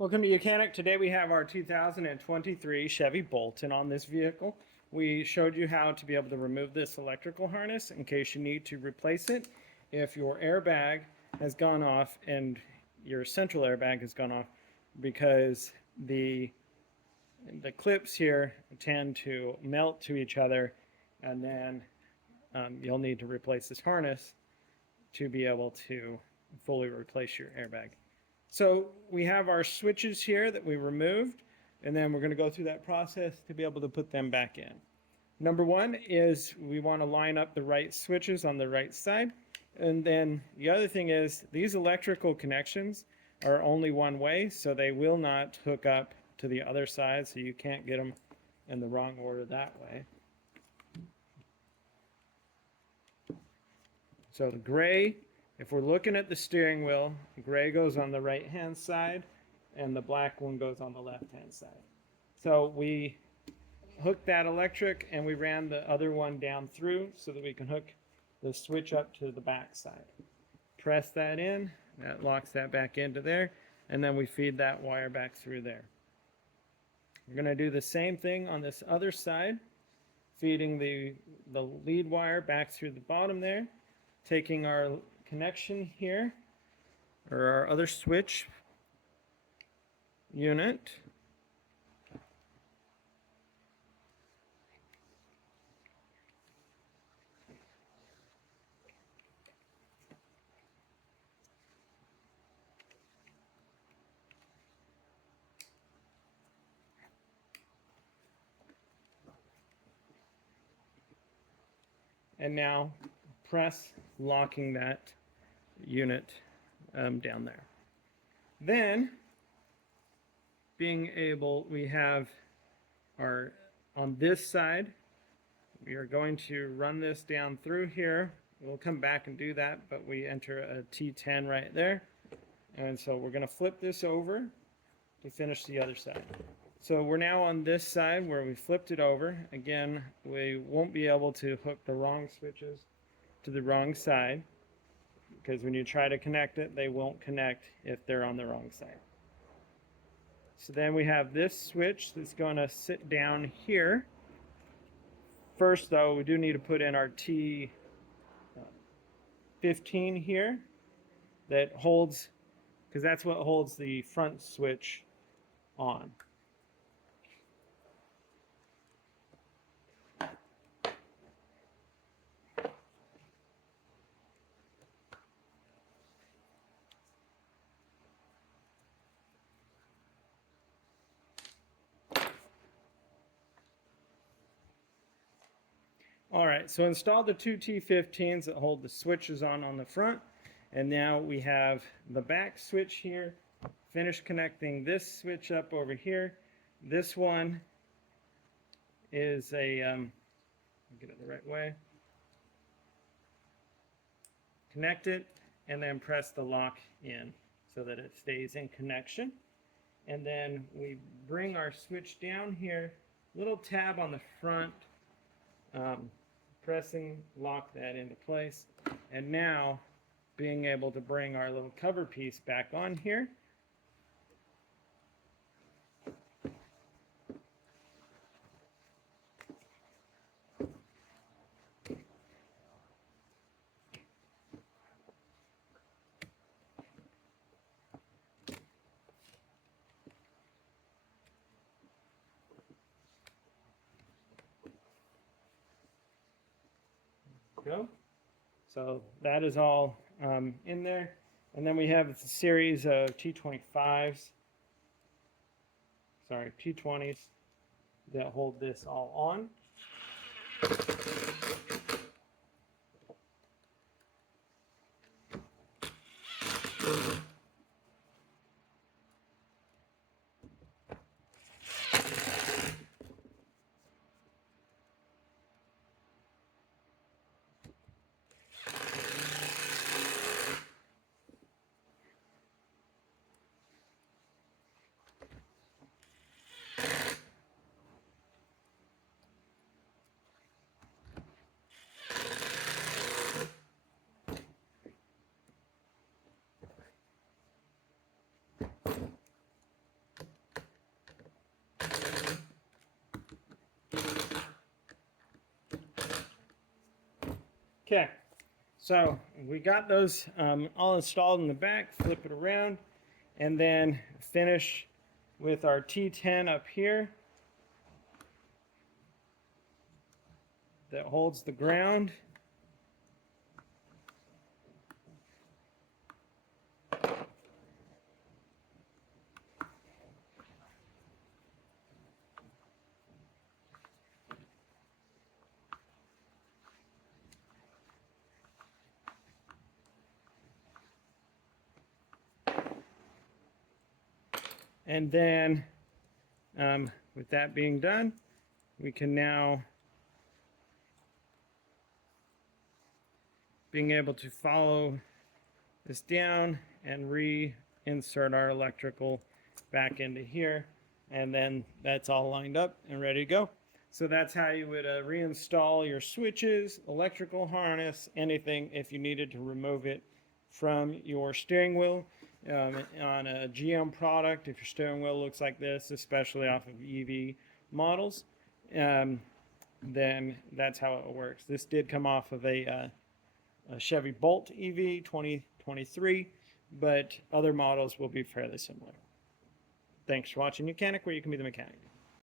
Welcome to Mechanic. Today we have our 2023 Chevy Bolt, and on this vehicle we showed you how to be able to remove this electrical harness in case you need to replace it if your airbag has gone off and your central airbag has gone off because the clips here tend to melt to each other, and then you'll need to replace this harness to be able to fully replace your airbag. So we have our switches here that we removed, and then we're going to go through that process to be able to put them back in. Number one is we want to line up the right switches on the right side. And then the other thing is these electrical connections are only one way, so they will not hook up to the other side, so you can't get them in the wrong order that way. So the gray, if we're looking at the steering wheel, gray goes on the right-hand side, and the black one goes on the left-hand side. So we hooked that electric, and we ran the other one down through so that we can hook the switch up to the back side. Press that in, that locks that back into there, and then we feed that wire back through there. We're going to do the same thing on this other side, feeding the lead wire back through the bottom there, taking our connection here, or our other switch unit, and now press locking that unit down there. Then we have our, on this side, we are going to run this down through here. We'll come back and do that, but we enter a T10 right there. And so we're going to flip this over to finish the other side. So we're now on this side where we flipped it over. Again, we won't be able to hook the wrong switches to the wrong side, because when you try to connect it, they won't connect if they're on the wrong side. So then we have this switch that's going to sit down here. First though, we do need to put in our T15 here that holds, because that's what holds the front switch on. All right, so install the two T15s that hold the switches on the front, and now we have the back switch here. Finish connecting this switch up over here. This one is a, get it the right way. Connect it, and then press the lock in so that it stays in connection. And then we bring our switch down here, little tab on the front, pressing, lock that into place, and now being able to bring our little cover piece back on here. Go. So that is all in there, and then we have a series of T20s that hold this all on. Okay, so we got those all installed in the back. Flip it around, and then finish with our T10 up here that holds the ground. And then with that being done, we can now being able to follow this down and reinsert our electrical back into here, and then that's all lined up and ready to go. So that's how you would reinstall your switches, electrical harness, anything if you needed to remove it from your steering wheel. On a GM product, if your steering wheel looks like this, especially off of EV models, then that's how it works. This did come off of a Chevy Bolt EV 2023, but other models will be fairly similar. Thanks for watching Mechanic, where you can be the mechanic.